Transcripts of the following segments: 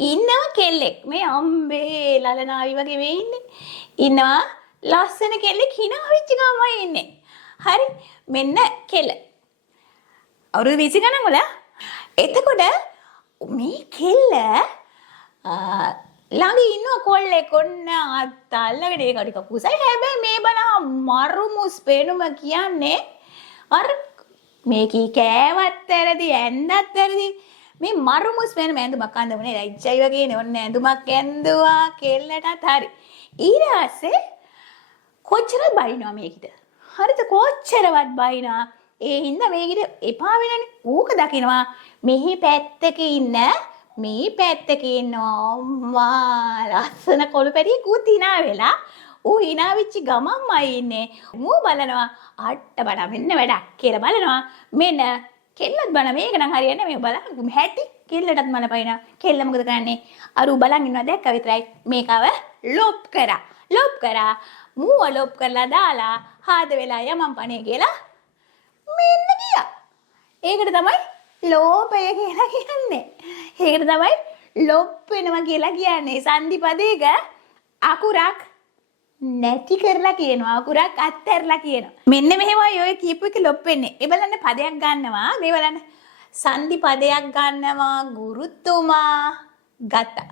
ඉන්නවා කෙල්ලෙක් මේ අම්බේ ලලනාවි වගේ මේ ඉන්නේ. ඉන්නවා ලස්සන කෙල්ලෙක් hina වෙච්ච ගමයි ඉන්නේ. හරි මෙන්න කෙල්ල. අවුරුදු 20 ගණන් වල. එතකොට මේ කෙල්ල ළඟ ඉන්න කොල්ලෙක් ඔන්න අතල්ලගෙන ඒක ටික කුසයි. හැබැයි මේ බලා මරුමුස් පේනුම කියන්නේ අර මේකී කෑවත් ඇරදි ඇඳත් ඇරදි මේ මරුමුස් වෙන ඇඳුමක් අඳවන්නේ ලැජ්ජයි වගේනේ ඔන්න ඇඳුමක් ඇඳුවා කෙල්ලටත් හරි ඊට පස්සේ කොච්චර බයිනවා මේකිට හරිද කොච්චරවත් බයිනවා ඒ හින්දා මේකිට එපා වෙනනේ ඌක දකින්නවා මෙහි පැත්තක ඉන්න මේ පැත්තක ඉන්නවා අම්මා ලස්සන කොළු පැටියෙක් ඌ hina වෙලා ඌ hina වෙච්ච ගමන්මයි ඉන්නේ ඌ බලනවා අට්ට බඩ මෙන්න වැඩක් කියලා බලනවා මෙන්න කෙල්ලත් බන මේක නම් හරියන්නේ මේ බලන්න හැටි කෙල්ලටත් මල පයින්නවා කෙල්ල මොකද කරන්නේ අර ඌ බලන් ඉන්නවා දැක්ක විතරයි මේකව ලොප් කරා මූව ලොප් කරලා දාලා හාද වෙලා යමන් පණේ කියලා මෙන්න ගියා ඒකට තමයි ලෝපය කියලා කියන්නේ ඒකට තමයි ලොප් වෙනවා කියලා කියන්නේ සංධිපදයක අකුරක් නැති කරලා කියනවා අකුරක් අත්හැරලා කියනවා මෙන්න මෙහෙමයි ඔය කියපු එක ලොප් වෙන්නේ ඒ බලන්න පදයක් ගන්නවා මේ බලන්න සංධි පදයක් ගන්නවා ගුරුතුමා ගත්තා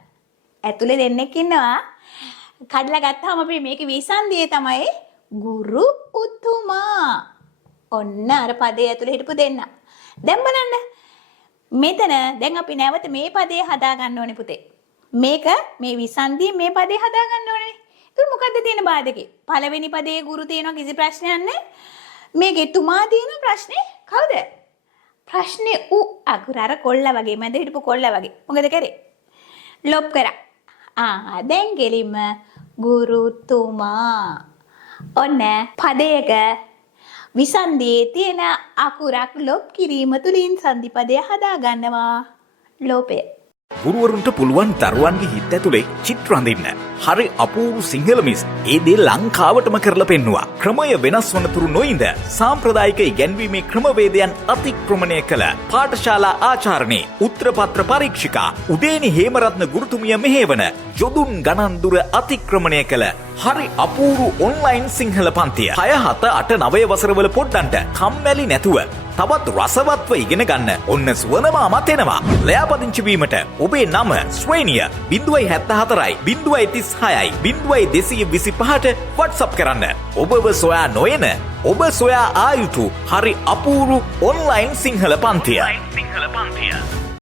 ඇතුලේ දෙන්නෙක් ඉන්නවා කඩලා ගත්තාම අපි මේකේ විසන්ධියේ තමයි ගුරු උතුමා ඔන්න අර පදේ ඇතුලේ හිටපු දෙන්න දැන් බලන්න මෙතන දැන් අපි නැවත මේ පදේ හදා ගන්න ඕනේ පුතේ මේක මේ විසන්ධිය මේ පදේ හදා ගන්න ඕනේ ඒක මොකද්ද තියෙන බාධකේ පළවෙනි පදේ ගුරු තියෙනවා කිසි ප්‍රශ්නයක් නැහැ මේකේ තුමා තියෙන ප්‍රශ්නේ කවුද ප්‍රශ්නේ ඌ අකුර අර කොල්ල වගේ මැද හිටපු කොල්ල වගේ මොකද කරේ ලොප් කරා දැන් ගෙලින්ම ගුරුතුමා ඔන්න පදයක විසන්ධියේ තියෙන අකුරක් ලොප් කිරීම තුලින් සංධි පදය හදා ගන්නවා ලෝපය ගුරුවරුන්ට පුළුවන් දරුවන්ගේ හිත ඇතුලේ චිත්‍ර අඳින්න. හරි අපූර්ව සිංහල මිස් ඒ දේ ලංකාවටම කරලා පෙන්නවා. ක්‍රමය වෙනස් වනතුරු නොඉඳ සාම්ප්‍රදායික ඉගැන්වීමේ ක්‍රමවේදයන් අතික්‍රමණය කළ පාඨශාලා ආචාර්යනේ උත්තරපත්‍ර පරීක්ෂිකා උදේනි හේමරත්න ගුරුතුමිය මෙහෙවන යොදුන් ගණන් දුර අතික්‍රමණය කළ හරි අපූර්ව ඔන්ලයින් සිංහල පන්තිය 6 7 8 9 වසරවල පොඩ්ඩන්ට කම්මැලි නැතුව තවත් රසවත්ව ඉගෙන ගන්න ඔන්න සුවනමාමත් එනවා. ලෑපදිංචි වීමට ඔබේ නම ශ්‍රේණිය 074යි 036යි 0225ට WhatsApp කරන්න. ඔබව සොයා නොයන ඔබ සොයා ආයුතු හරි අපූර්ව ඔන්ලයින් සිංහල පන්තිය.